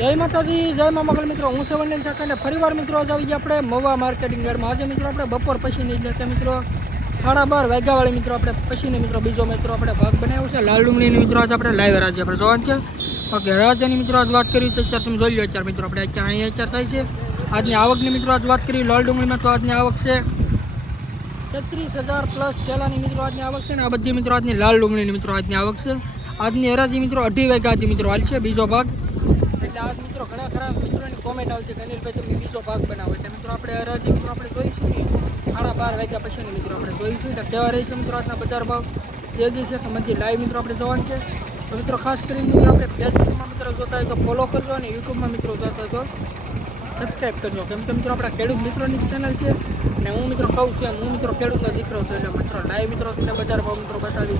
જય માતાજી, જય મા મગલ મિત્રો. હું છે વંદન ચાકા અને ફરીવાર મિત્રો આજે આવી ગયા આપણે મવા માર્કેટિંગ યાર્ડમાં. આજે મિત્રો આપણે બપોર પછીની એટલે કે મિત્રો સાડા બાર વાગ્યાવાળી મિત્રો આપણે પછીને મિત્રો બીજો મિત્રો આપણે ભાગ બનાવ્યો છે. લાલ ડુંગળીની મિત્રો આજે આપણે લાઈવ રાજ્ય આપણે જોવાનું છે. ઓકે રાજ્યની મિત્રો આજ વાત કરી તો અત્યારે તમે જોઈ લો અત્યારે મિત્રો આપણે અત્યારે અહીંયા અત્યારે થાય છે. આજની આવકની મિત્રો આજ વાત કરી. લાલ ડુંગળીમાં તો આજની આવક છે છત્રીસ હજાર પ્લસ પહેલાંની મિત્રો આજની આવક છે ને આ બધી મિત્રો આજની લાલ ડુંગળીની મિત્રો આજની આવક છે. આજની હરાજી મિત્રો અઢી વાગ્યા આજે મિત્રો હાલ છે. બીજો ભાગ આજ મિત્રો ઘણા ખરા મિત્રોની કોમેન્ટ આવતી કે અનિલભાઈ, તમે બીજો ભાગ બનાવો. એટલે મિત્રો આપણે હરાજી મિત્રો આપણે જોઈશું ને સાડા બાર વાગ્યા પછીની મિત્રો આપણે જોઈશું. એટલે કેવા રહીશું મિત્રો આજના બજાર ભાવ? તે જે છે કે લાઈવ મિત્રો આપણે જોવાનું છે. તો મિત્રો ખાસ કરીને મિત્રો આપણે ફેસબુકમાં મિત્રો જોતા હોય તો ફોલો કરજો અને યુટ્યુબમાં મિત્રો જોતા હોય તો સબસ્ક્રાઇબ કરજો. કેમ કે મિત્રો, આપણા ખેડૂત મિત્રોની ચેનલ છે. અને હું મિત્રો કહું છું એમ, હું મિત્રો ખેડૂતનો દીકરો છું એટલે મિત્રો લાઈવ મિત્રો તમને બજાર ભાવ મિત્રો બતાવી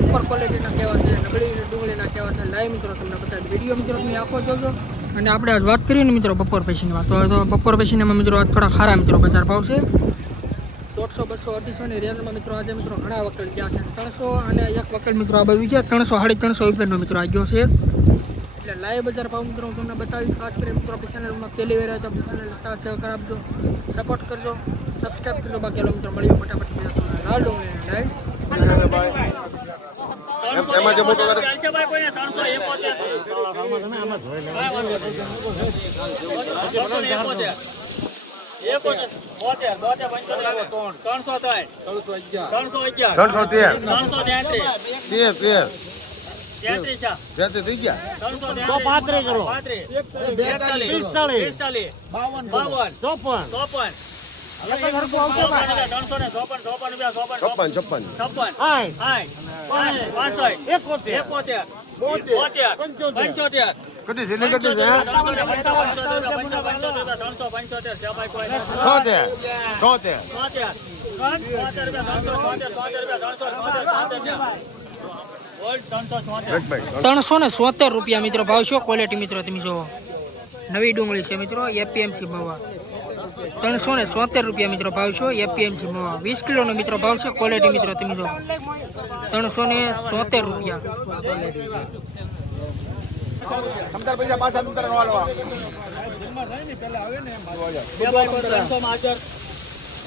સુપર ક્વોલિટીના કેવા છે, નબળી ડુંગળીના કેવા છે લાઈવ મિત્રો તમને બતાવી વીડિયો મિત્રો તમે આખો જોજો. અને આપણે આજ વાત કરીએ ને મિત્રો બપોર પછીની વાત. તો બપોર પછીનામાં મિત્રો થોડા ખારા મિત્રો બજાર ભાવ છે. દોઢસો, બસો અઢીસોની રેન્જમાં મિત્રો આજે મિત્રો ઘણા વકલ ગયા છે. ત્રણસો અને એક વકલ મિત્રો આ બધું છે. ત્રણસો, સાડી ત્રણસો રૂપિયાનો મિત્રો આ ગયો છે. એટલે લાઈવ બજાર ભાવ મિત્રો હું તમને બતાવી ખાસ કરીને મિત્રો આપણી ચેનલમાં પહેલી વાર આવે તો આપણી ચેનલને સાથ સહકાર આપજો સપોર્ટ કરજો સબસ્ક્રાઈબ કરજો બાકી હાલો મિત્રો મળીએ ફટાફટ બીજા તમને લાલ ડુંગળી લાઈવ એમ- એમાં જે મોટો કરે ત્રણસો તેર તેર તેર જેતે થઈ ગયા? છપ્પન છપ્પન. કેટલી છેલ્લી કેટલી છે છોતેર. છોતેર. રજભાઈ ત્રણસો ને સોતેર રૂપિયા મિત્રો ભાવ છો? ક્વોલિટી મિત્રો તમે જોવો નવી ડુંગળી છે મિત્રો એપીએમસી મવા. ત્રણસો ને સોતેર રૂપિયા મિત્રો ભાવ છો એપીએમસી મવા. વીસ કિલોનો મિત્રો ભાવ છે ક્વોલિટી મિત્રો તમે જોવો ત્રણસો ને સોતેર રૂપિયા. પૈસા પાછા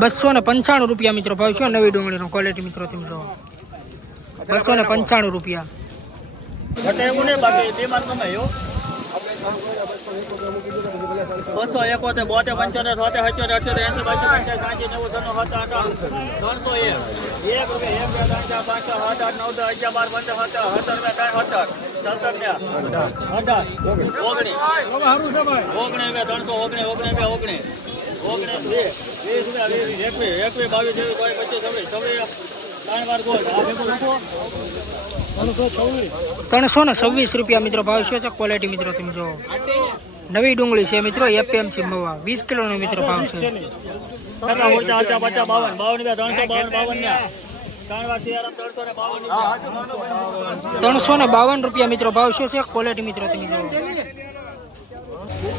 બસો ને. પંચાણું રૂપિયા મિત્રો ભાવ છો નવી ડુંગળીનો ક્વોલિટી મિત્રો મિત્રો બસો ને પંચાણું રૂપિયા. બસો એકોતેર, બોતેર, પંચોતેર છોતેર સત્યોતેર, અઠ્યોતેર એસી બાસી પંચાસ સાંજે નેવું ત્રણ સત્તર અઠાણું ત્રણસો એક. એક રૂપિયા, એક બે ત્રણ ચાર, પાંચ, છ, સાત, આઠ, નવ, દસ, અગિયાર, બાર, પંદર, સત્તર સત્તર બે ત્રણ, સત્તર સત્તર ને અઢાર. ઓગણીસ. ઓગણીસ બે ત્રણસો ઓગણીસ ઓગણીસ બે ઓગણીસ. ઓગણીસ બે વીસ વીસ એકવીસ એકવીસ, બાવીસ ત્રેવીસ ચોવીસ પચીસ, છવ્વીસ છવ્વીસ ત્રણસો ને છવ્વીસ રૂપિયા મિત્રો ભાવ શું છે? ક્વોલિટી મિત્રો તમે જુઓ. નવી ડુંગળી છે મિત્રો એપીએમસી મવા. વીસ કિલોનો મિત્રો ભાવ છે. ત્રણસો ને બાવન રૂપિયા મિત્રો ભાવ શું છે? ક્વોલિટી મિત્રો તમે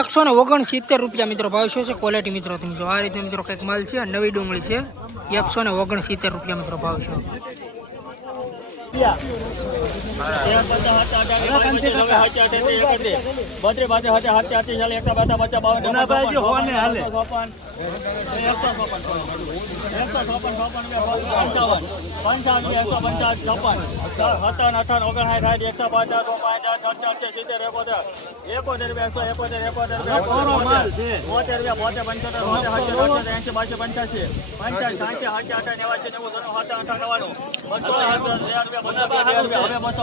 એકસો ને ઓગણસિત્તેર રૂપિયા મિત્રો ભાવ છે? ક્વોલિટી મિત્રો તમે જો આ રીતે મિત્રો કંઈક માલ છે, નવી ડુંગળી છે. એકસો ને ઓગણસિત્તેર રૂપિયા મિત્રો ભાવ છે. બત્રી બાજુ હાથે હાથે હાથે ચાલે બાસી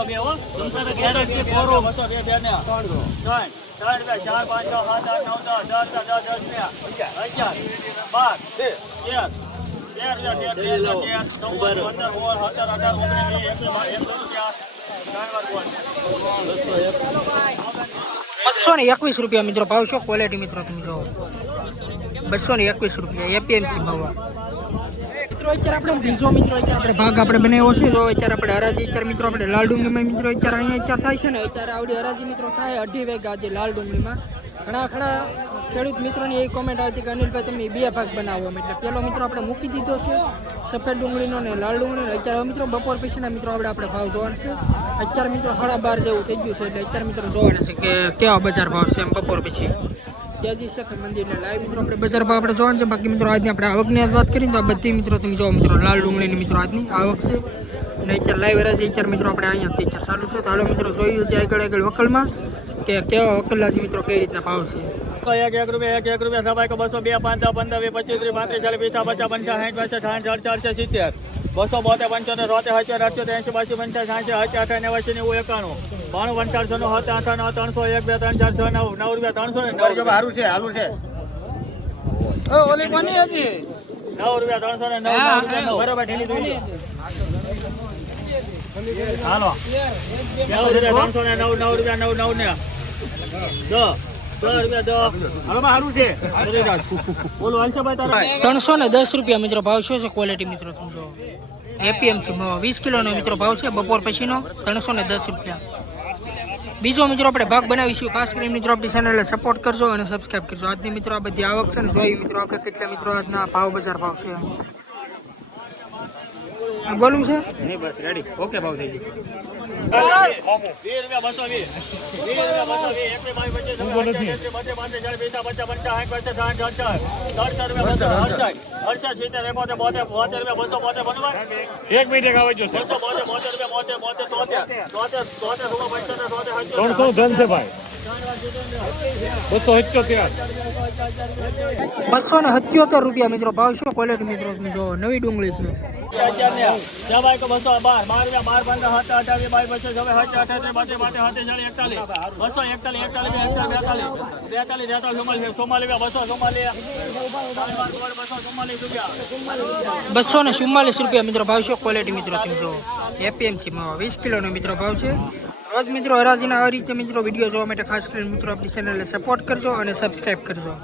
બે બસો બે ને ત્રણ ચાર પાંચ છ સાત આઠ નવ દસ દસ દસ દસ દસ અગિયાર બાર તેર તેર તેર તેર તેર ચૌદ પંદર સોળ સત્તર અઢાર ઓગણીસ વીસ એકવીસ એકસો રૂપિયા ત્રણ વાર બોલ બસો ને એકવીસ રૂપિયા મિત્રો ભાવ છો? ક્વોલિટી મિત્રો તમે જો બસો ને એકવીસ રૂપિયા એપીએમસી ભાવ. મિત્રો, અત્યારે આપણે બીજો મિત્રો, અત્યારે આપણે ભાગ આપણે બનાવ્યો છે. તો અત્યારે આપણે હરાજી, અત્યારે મિત્રો આપણે લાલ ડુંગળીમાં, મિત્રો, અત્યારે અહીંયા અત્યારે થાય છે ને, અત્યારે આવડી હરાજી, મિત્રો, થાય અઢી વેગ આજે લાલ ડુંગળીમાં. ઘણા ખરા ખેડૂત મિત્રોની એ કોમેન્ટ આવતી કે, અનિલભાઈ, તમે બે ભાગ બનાવો એટલે પહેલો મિત્રો આપણે મૂકી દીધો છે, સફેદ ડુંગળીનો ને લાલ ડુંગળીનો. અત્યારે મિત્રો બપોર પછીના મિત્રો આપણે આપણે ભાવ જોવાના છે. અત્યારે મિત્રો સાડા બાર જેવું થઈ ગયું છે, એટલે અત્યારે મિત્રો જોવાના છે કે કેવા બજાર ભાવ છે એમ બપોર પછી. ત્યાજી શેખર મંદિરને લાઈવ મિત્રો, આપણે બજાર ભાવ આપણે છે. બાકી મિત્રો, આજની આપણે આવકની વાત કરીએ તો આ મિત્રો તમે મિત્રો, લાલ ડુંગળીની મિત્રો આજની આવક છે. અને અત્યારે લાઈવ મિત્રો આપણે અહીંયા અત્યારે ચાલુ છે. તો મિત્રો જોયું છે આગળ આગળ વકલમાં કે કેવા વકલાજી મિત્રો, કઈ રીતના ભાવ છે. એક એક રૂપિયા, એક એક રૂપિયા સવાય બસો બે, પાંચ પંદર પચીસ, ત્રીસ, પાંત્રીસ, ચાલીસ, પચાસ પચાસ પંચાસ સાઠ પચાસ સાઠ, ચાર, ચારસો, સિત્તેર. બસો બોતેર, પંચોતેર, રોતેર સત્યોતેર અઠ્યોતેર, એંશી બાસી પંચાસ, સાઠી અઠ્યા અઠા નેવાસી નેવું એકાણું. બાણું પંચાણસો નો હતા આઠા નવ ત્રણસો એક બે ત્રણ ચાર છ નવ નવ રૂપિયા ત્રણસો ને નવ છે હાલું છે. ઓલી કોની હતી? નવ રૂપિયા ત્રણસો ને નવ બરોબર ઢીલી હાલો. રૂપિયા ત્રણસો ને નવ નવ રૂપિયા નવ નવ ને. તારે ત્રણસો ને દસ રૂપિયા મિત્રો ભાવ શું છે ક્વોલિટી મિત્રો જો એપીએમસી વીસ કિલોનો મિત્રો ભાવ છે બપોર પછીનો ત્રણસો ને દસ રૂપિયા. બીજો મિત્રો આપણે ભાગ બનાવીશું. ખાસ કરીને મિત્રો આપણી ચેનલને સપોર્ટ કરજો અને સબસ્ક્રાઈબ કરજો. આજની મિત્રો આ બધી આવક છે ને જોઈએ મિત્રો આપણે કેટલા મિત્રો આજના ભાવ બજાર ભાવ છે. આ બોલવું છે? નહીં, બસ રેડી ઓકે ભાવ થઈ ગયો. એક મિનિટ આવે જો. ત્રણસો ધન છે ભાઈ બસો ઇઠ્યોતેર બસો ને સત્યોતેર રૂપિયા મિત્રો ભાવ શું ક્વોલિટી મિત્રો જો નવી ડુંગળી છે. ને. બસો ને ચુમ્માલીસ રૂપિયા મિત્રો ભાવ છે ક્વોલિટી મિત્રો તમે જો એપીએમસીમાં વીસ કિલોનો મિત્રો ભાવ છે. રોજ મિત્રો હરાજીના આ રીતે મિત્રો વીડિયો જોવા માટે ખાસ કરીને મિત્રો આપણી ચેનલને સપોર્ટ કરજો અને સબસ્ક્રાઈબ કરજો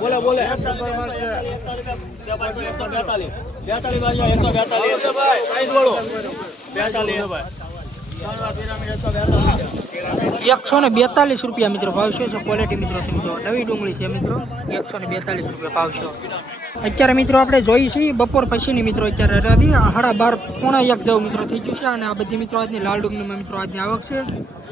બોલે બોલે એકસો ને બેતાલીસ રૂપિયા મિત્રો ભાવ છે? ક્વોલિટી મિત્રો છે મિત્રો. નવી ડુંગળી છે મિત્રો. એકસો ને બેતાલીસ રૂપિયા ભાવ છે. અત્યારે મિત્રો આપણે જોઈએ છીએ બપોર પછીની મિત્રો અત્યારે હરાદી સાડા બાર પોણા એક જેવું મિત્રો થઈ ગયું છે અને આ બધી મિત્રો આજની લાલ ડુંગળીમાં મિત્રો આજની આવક છે.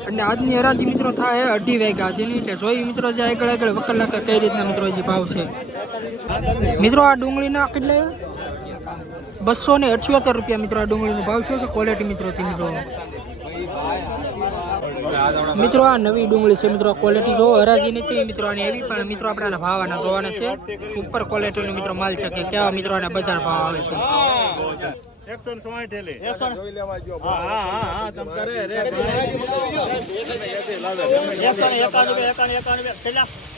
અને આજની હરાજી મિત્રો થાય અઢી વાગ્યા જેની એટલે જોઈ મિત્રો જે આગળ આગળ વકલ નાખે કઈ રીતના મિત્રો જે ભાવ છે. મિત્રો આ ડુંગળીના કેટલા બસો ને અઠ્યોતેર રૂપિયા મિત્રો આ ડુંગળીનો ભાવ છે? ક્વોલિટી મિત્રો મિત્રો. મિત્રો આ નવી ડુંગળી છે મિત્રો ક્વોલિટી જો હરાજી નથી મિત્રો આની એવી પણ મિત્રો આપણે આના ભાવ જોવાના છે સુપર ક્વોલિટીનો મિત્રો માલ છે કે કેવા મિત્રો આને બજાર ભાવ આવે છે એકસો ને એકાણું એકાણું, એકાણું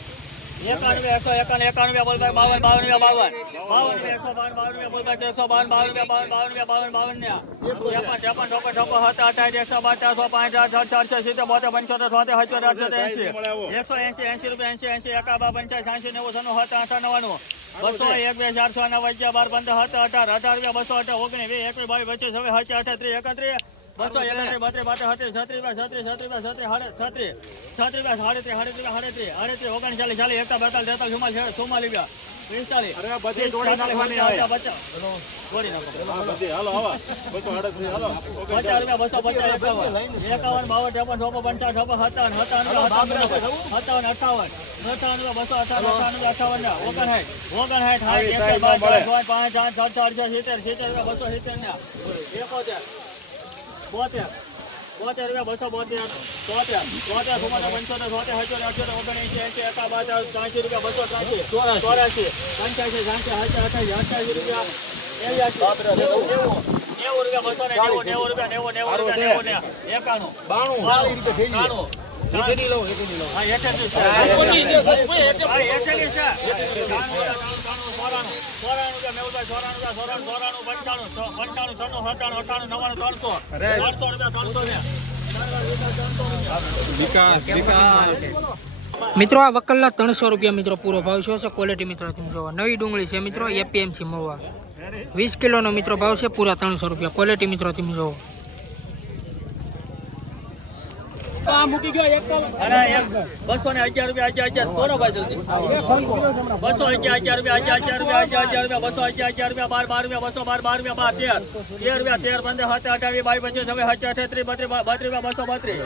રૂપિયા. કેટલા? એકાણું રૂપિયા, એકસો એકાણું, એકાણું બોલભાઈ, બાવન, બાવન બાવન. બાવન એકસો બાવન, બાવન બોલભાઈ, તેરસો બાવન, બાવન બાવન, બાવન બાવન, બાવન ત્રેપન, ત્રેપન, ચોપન, છપ્પન, સત્તર, અઠ્ઠાવીસ, એકસો બાર, ચારસો પાંચ, આઠ, આઠ, ચારસો સિત્તેર, બોતેર, પંચોતેર, અઠ્યોતેર, એંશી. એકસો એંશી, એંશી રૂપિયા, પંચાસી, સાંસી, નેવું, સન્નું, સત્તર, અઠાર, નવ્વાણું. બસો એક બે ચારસો નવ બાર પંદર હતા અઢાર અઢાર રૂપિયા બસો અઢાર ઓગણીસ વીસ એકવીસ બાવીસ પચીસ હવે હચી અઠાત્રીસ એકત્રીસ બસો એકત્રીસ બત્રીસ બાત્રીસ છત્રીસ છત્રીસ છત્રીસ છત્રીસ રૂપિયા છત્રીસ છત્રીસ સાડત્રીસ રૂપિયા સાડત્રીસ સાડત્રીસ ઓગણચાલીસ ચાલીસ એકતા બેતાલીસ તેતાલીસ ચુમ્માલીસ ચુમ્માલીસ રૂપિયા પિસ્તાલીસ. બસો પચાસ એકાવન એકાવન બાવન ત્રેપન ચોપન પંચાવન છપ્પન સત્તાવન અઠાવન અઠાવન બસો અઠાવન અઠાવન અઠાવન ઓગણસાઠ ઓગણસાઠ સાઠ બાર પાંચ આઠ સાત ચાર છ સિત્તેર સિત્તેર બસો સિત્તેર ને. એકોતેર. બોતેર. બોતેર રૂપિયા બસો બોતેર. તોતેર તોતેર ચુમ્મોતેર પંચોતેર છોતેર સત્યોતેર અઠ્યોતેર ઓગણએંસી એંસી એકા બાર ત્યાંસી રૂપિયા બસો ત્યાંસી ચોરાસી. પંચ્યાસી સાંસી અઠ્યાસી અઠાસી અઠ્યાસી રૂપિયા નેવું રૂપિયા બસો ને નેવું નેવું રૂપિયા નેવું નેવું રૂપિયા નેવું એકાણું. બાણું. બાણું. મિત્રો, આ વકલના ત્રણસો રૂપિયા મિત્રો પૂરો ભાવ છે. ક્વોલિટી મિત્રો, તમે નવી ડુંગળી છે મિત્રો એપીએમસી મવા વીસ કિલોનો મિત્રો ભાવ છે, પૂરા ત્રણસો રૂપિયા. ક્વોલિટી મિત્રો, તમે જોવો અને એમ બસો ને અગિયાર રૂપિયા અગિયાર અગિયાર બોલો ભાઈ જલ્દી બસો અગિયાર અગિયાર રૂપિયા અગિયાર રૂપિયા અગિયાર રૂપિયા બસો અગિયાર અગિયાર રૂપિયા બાર બાર રૂપિયા બસો બાર બાર રૂપિયા બાર તેર તેર રૂપિયા તેર પંદર સત્તર અઠાવીસ બાવીસ પચીસ છવ્વીસ સત્તર અઠત્રીસ બત્રીસ બત્રીસ રૂપિયા બસો બત્રીસ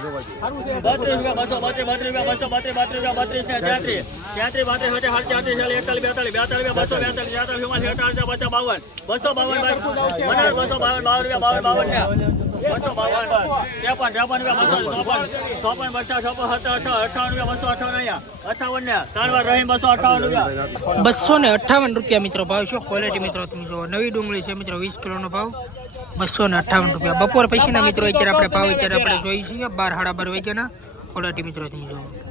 બત્રીસ રૂપિયા બસો બત્રીસ બત્રીસ રૂપિયા બસો બત્રીસ બત્રીસ રૂપિયા બત્રીસ ને તેત્રીસ તેત્રીસ બત્રીસ હોતે સાત ચાત્રીસ ચાલીસ એકતાલીસ બેતાલીસ બેતાલીસ રૂપિયા બસો બેતાલીસ ચુમ્માલીસ અઠાવીસ પચાસ બાવન બસો બાવન બસો બાવન બાવન રૂપિયા બાવન બાવન બસો અઠાવન અઠાવન રૂપિયા બસો અઠાવન અહીંયા. અઠાવન ને ત્રણ રહી બસો અઠાવન રૂપિયા. બસો ને અઠ્ઠાવન રૂપિયા મિત્રો ભાવ શું ક્વોલિટી મિત્રો તમે જોવો નવી ડુંગળી છે મિત્રો, વીસ કિલોનો ભાવ. બસો ને અઠાવન રૂપિયા. બપોર પછીના મિત્રો, અત્યારે આપણે ભાવ અત્યારે આપણે જોઈ છીએ બાર, સાડા બાર વાગ્યાના. ક્વોલિટી મિત્રો, તમે જોવો